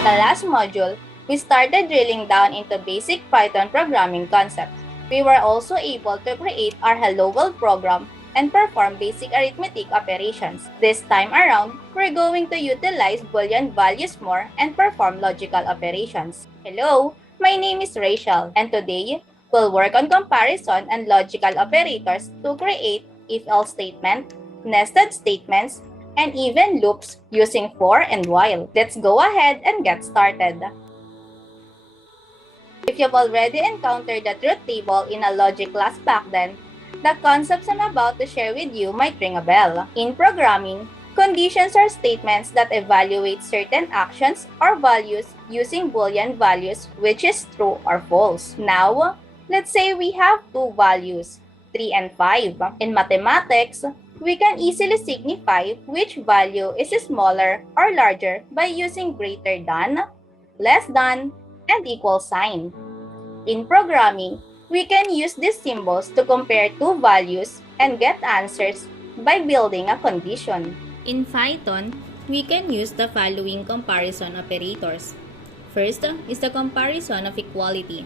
In the last module, we started drilling down into basic Python programming concepts. We were also able to create our Hello World program and perform basic arithmetic operations. This time around, we're going to utilize Boolean values more and perform logical operations. Hello, my name is Rachel, and today, we'll work on comparison and logical operators to create if-else statement, nested statements, and even loops using for and while. Let's go ahead and get started. If you've already encountered the truth table in a logic class back then, the concepts I'm about to share with you might ring a bell. In programming, conditions are statements that evaluate certain actions or values using Boolean values, which is true or false. Now, let's say we have two values, 3 and 5. In mathematics, we can easily signify which value is smaller or larger by using greater than, less than, and equal sign. In programming, we can use these symbols to compare two values and get answers by building a condition. In Python, we can use the following comparison operators. First is the comparison of equality,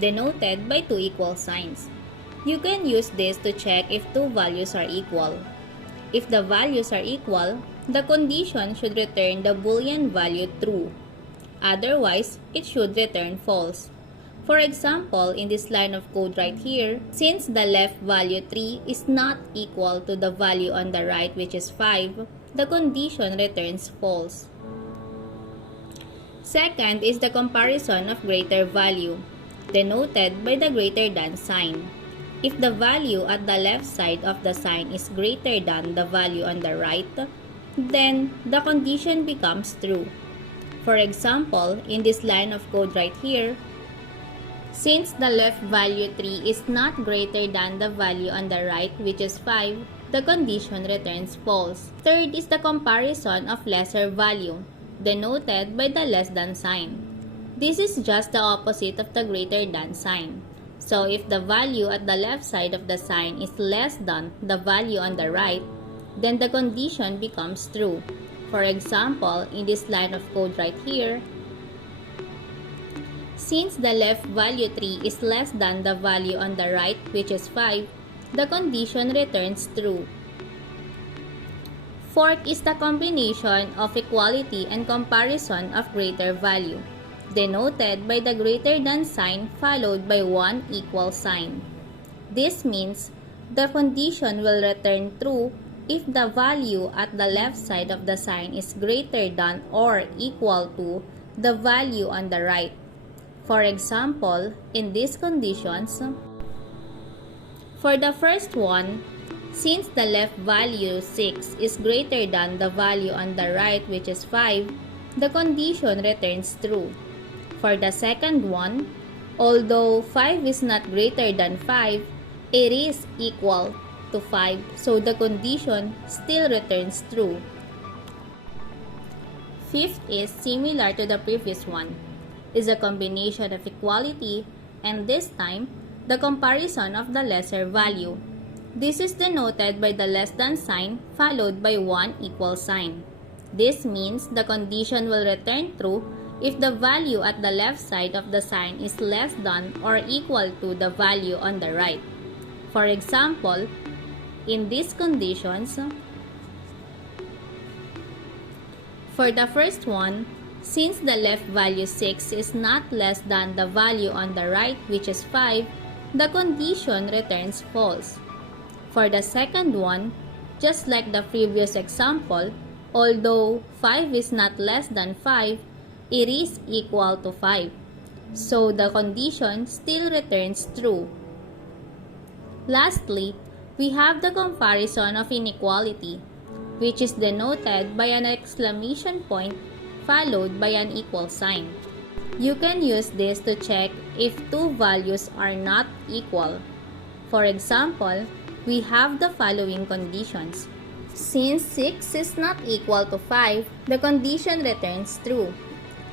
denoted by two equal signs. You can use this to check if two values are equal. If the values are equal, the condition should return the Boolean value true. Otherwise, it should return false. For example, in this line of code right here, since the left value 3 is not equal to the value on the right, which is 5, the condition returns false. Second is the comparison of greater value, denoted by the greater than sign. If the value at the left side of the sign is greater than the value on the right, then the condition becomes true. For example, in this line of code right here, since the left value 3 is not greater than the value on the right, which is 5, the condition returns false. Third is the comparison of lesser value, denoted by the less than sign. This is just the opposite of the greater than sign. So if the value at the left side of the sign is less than the value on the right, then the condition becomes true. For example, in this line of code right here, since the left value 3 is less than the value on the right, which is 5, the condition returns true. Fourth is the combination of equality and comparison of greater value, denoted by the greater than sign followed by one equal sign. This means the condition will return true if the value at the left side of the sign is greater than or equal to the value on the right. For example, in these conditions, for the first one, since the left value 6 is greater than the value on the right, which is 5, the condition returns true. For the second one, although 5 is not greater than 5, it is equal to 5, so the condition still returns true. Fifth is similar to the previous one, is a combination of equality and this time, the comparison of the lesser value. This is denoted by the less than sign followed by one equal sign. This means the condition will return true if the value at the left side of the sign is less than or equal to the value on the right. For example, in these conditions, for the first one, since the left value 6 is not less than the value on the right, which is 5, the condition returns false. For the second one, just like the previous example, although 5 is not less than 5, it is equal to 5. So the condition still returns true. Lastly, we have the comparison of inequality, which is denoted by an exclamation point followed by an equal sign. You can use this to check if two values are not equal. For example, we have the following conditions. Since 6 is not equal to 5, the condition returns true.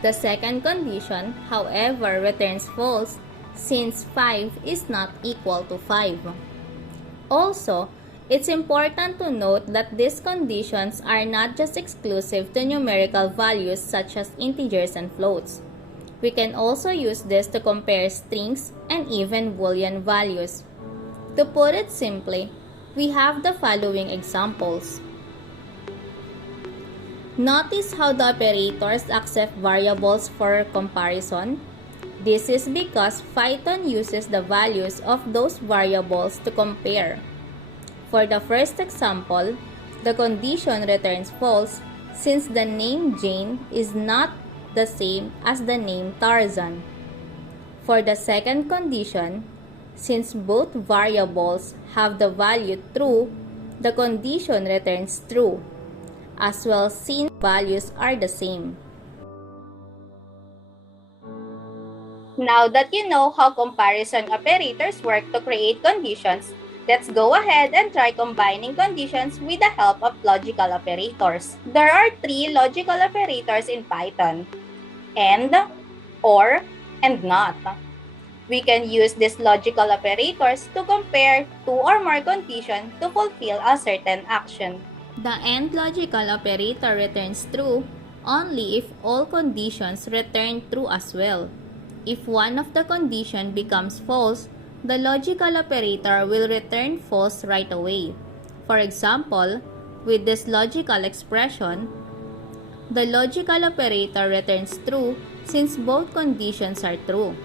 The second condition, however, returns false since 5 is not equal to 5. Also, It's important to note that these conditions are not just exclusive to numerical values such as integers and floats. We can also use this to compare strings and even Boolean values. To put it simply, we have the following examples. Notice how the operators accept variables for comparison. This is because Python uses the values of those variables to compare. For the first example, the condition returns false since the name Jane is not the same as the name Tarzan. For the second condition, since both variables have the value true, the condition returns true, as well since values are the same. Now that you know how comparison operators work to create conditions, let's go ahead and try combining conditions with the help of logical operators. There are three logical operators in Python: and, or, and not. We can use these logical operators to compare two or more conditions to fulfill a certain action. The AND logical operator returns true only if all conditions return true as well. If one of the conditions becomes false, the logical operator will return false right away. For example, with this logical expression, the logical operator returns true since both conditions are true.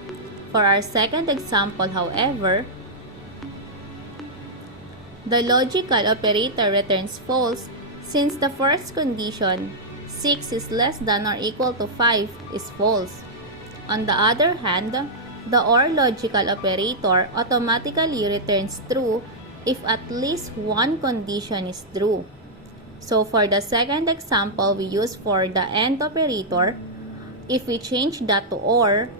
For our second example, however, the logical operator returns false since the first condition, 6 is less than or equal to 5, is false. On the other hand, the OR logical operator automatically returns true if at least one condition is true. So for the second example we use for the AND operator, if we change that to OR,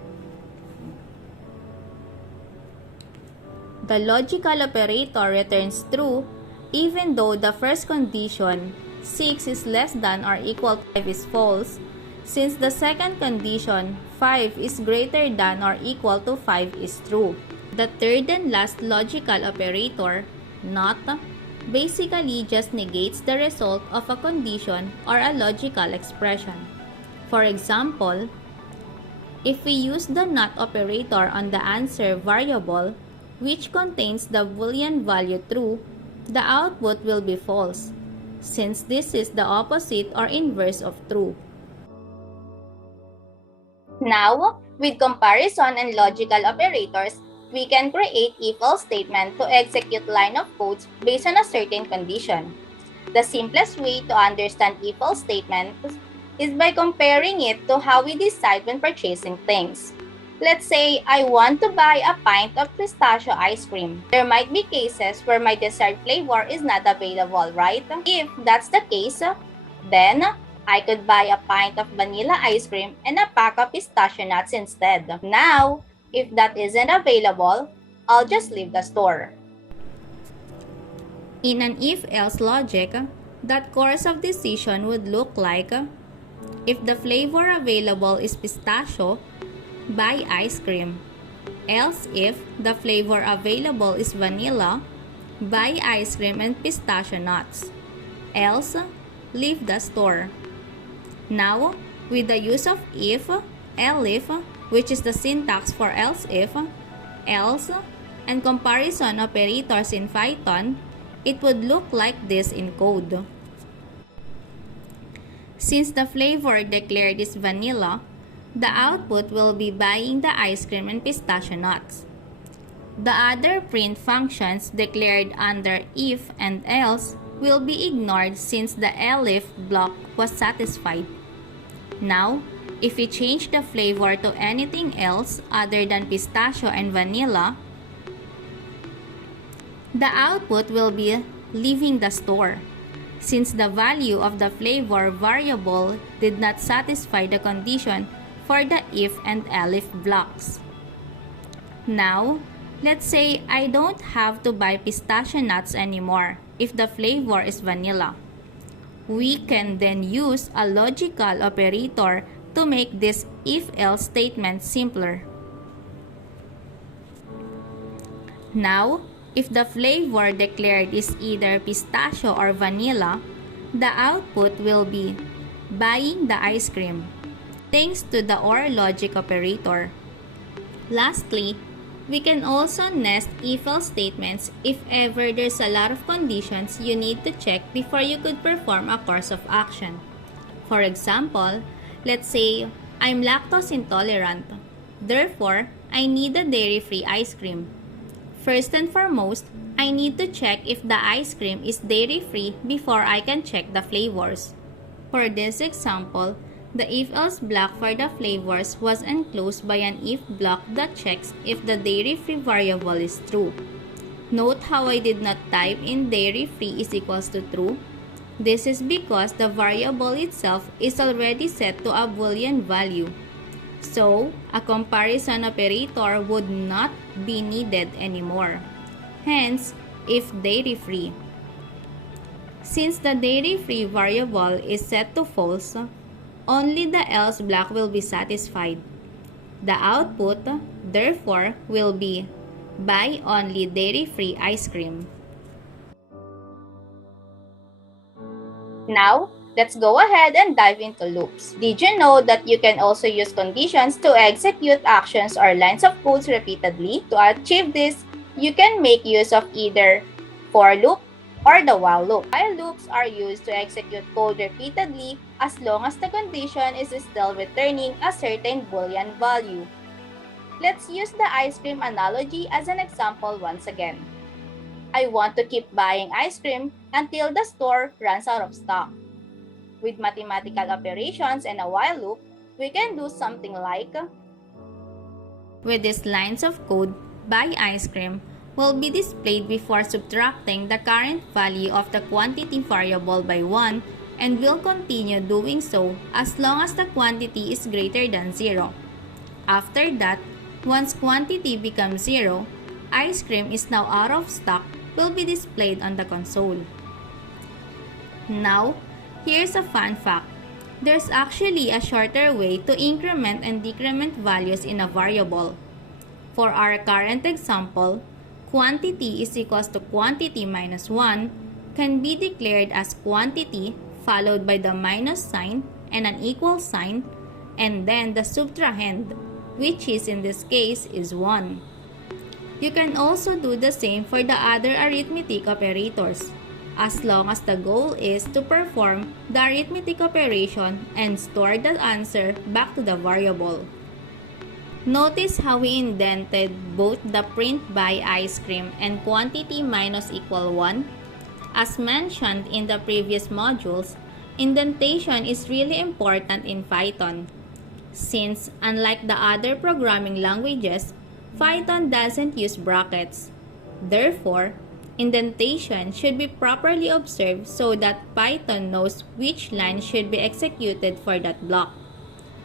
the logical operator returns true even though the first condition, 6 is less than or equal to 5, is false, since the second condition, 5 is greater than or equal to 5, is true. The third and last logical operator, not, basically just negates the result of a condition or a logical expression. For example, if we use the not operator on the answer variable, which contains the Boolean value true, the output will be false, since this is the opposite or inverse of true. Now, with comparison and logical operators, we can create if-else statement to execute line of codes based on a certain condition. The simplest way to understand if-else statements is by comparing it to how we decide when purchasing things. Let's say I want to buy a pint of pistachio ice cream. There might be cases where my desired flavor is not available, right? If that's the case, then I could buy a pint of vanilla ice cream and a pack of pistachio nuts instead. Now, if that isn't available, I'll just leave the store. In an if-else logic, that course of decision would look like, if the flavor available is pistachio, buy ice cream. Else if the flavor available is vanilla, buy ice cream and pistachio nuts. Else, leave the store. Now, with the use of if, elif, which is the syntax for else if, else, and comparison operators in Python, it would look like this in code. Since the flavor declared is vanilla, the output will be buying the ice cream and pistachio nuts. The other print functions declared under if and else will be ignored since the elif block was satisfied. Now, if we change the flavor to anything else other than pistachio and vanilla, the output will be leaving the store, since the value of the flavor variable did not satisfy the condition for the if and elif blocks. Now, let's say I don't have to buy pistachio nuts anymore if the flavor is vanilla. We can then use a logical operator to make this if-else statement simpler. Now, If the flavor declared is either pistachio or vanilla, the output will be buying the ice cream, thanks to the OR logic operator. Lastly, we can also nest if-else statements if ever there's a lot of conditions you need to check before you could perform a course of action. For example, let's say I'm lactose intolerant. Therefore, I need a dairy-free ice cream. First and foremost, I need to check if the ice cream is dairy-free before I can check the flavors. For this example, the if-else block for the flavors was enclosed by an if block that checks if the dairy-free variable is true. Note how I did not type in dairy-free is equals to true. This is because the variable itself is already set to a Boolean value. So, a comparison operator would not be needed anymore. Hence, if dairy-free. Since the dairy-free variable is set to false, only the else block will be satisfied. The output, therefore, will be buy only dairy-free ice cream. Now, let's go ahead and dive into loops. Did you know that you can also use conditions to execute actions or lines of codes repeatedly? To achieve this, you can make use of either for loop or the while loop. While loops are used to execute code repeatedly as long as the condition is still returning a certain Boolean value. Let's use the ice cream analogy as an example once again. I want to keep buying ice cream until the store runs out of stock. With mathematical operations and a while loop, we can do something like, with these lines of code, buy ice cream will be displayed before subtracting the current value of the quantity variable by 1 and will continue doing so as long as the quantity is greater than 0. After that, once quantity becomes 0, ice cream is now out of stock will be displayed on the console. Now, here's a fun fact. There's actually a shorter way to increment and decrement values in a variable. For our current example, quantity is equals to quantity minus 1 can be declared as quantity followed by the minus sign and an equal sign, and then the subtrahend, which is in this case is 1. You can also do the same for the other arithmetic operators, as long as the goal is to perform the arithmetic operation and store the answer back to the variable. Notice how we indented both the print buy ice cream and quantity minus equal 1. As mentioned in the previous modules, indentation is really important in Python, since unlike the other programming languages, Python doesn't use brackets. Therefore, indentation should be properly observed so that Python knows which line should be executed for that block.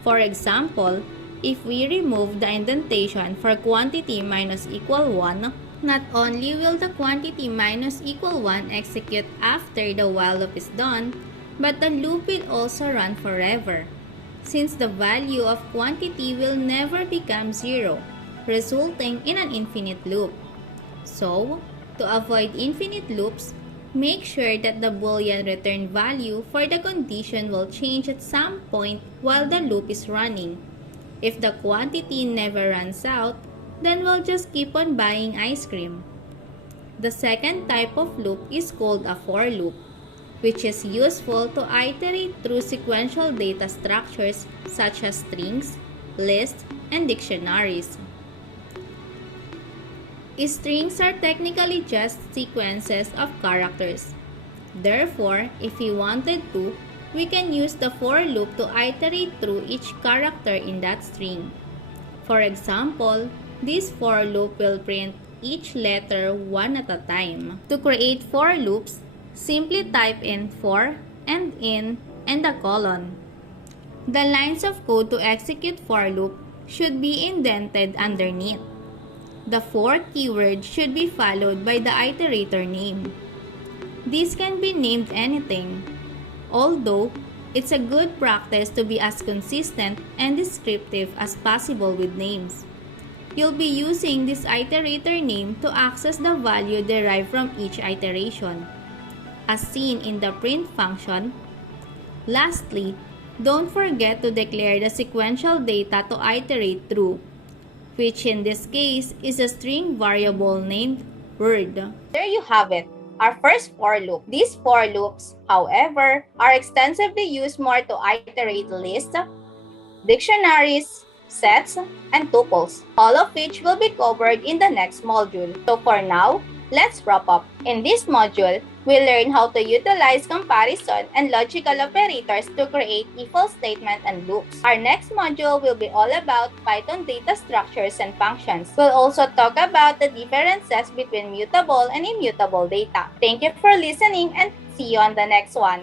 For example, if we remove the indentation for quantity minus equal 1, not only will the quantity minus equal 1 execute after the while loop is done, but the loop will also run forever, since the value of quantity will never become 0, resulting in an infinite loop. So, to avoid infinite loops, make sure that the Boolean return value for the condition will change at some point while the loop is running. If the quantity never runs out, then we'll just keep on buying ice cream. The second type of loop is called a for loop, which is useful to iterate through sequential data structures such as strings, lists, and dictionaries. Strings are technically just sequences of characters. Therefore, if we wanted to, we can use the for loop to iterate through each character in that string. For example, this for loop will print each letter one at a time. To create for loops, simply type in for and in and a colon. The lines of code to execute for loop should be indented underneath. The for keyword should be followed by the iterator name. This can be named anything, although it's a good practice to be as consistent and descriptive as possible with names. You'll be using this iterator name to access the value derived from each iteration, as seen in the print function. Lastly, don't forget to declare the sequential data to iterate through, which in this case is a string variable named word. There you have it, our first for loop. These for loops, however, are extensively used more to iterate lists, dictionaries, sets, and tuples, all of which will be covered in the next module. So for now, let's wrap up. In this module, we'll learn how to utilize comparison and logical operators to create if-else statement and loops. Our next module will be all about Python data structures and functions. We'll also talk about the differences between mutable and immutable data. Thank you for listening and see you on the next one.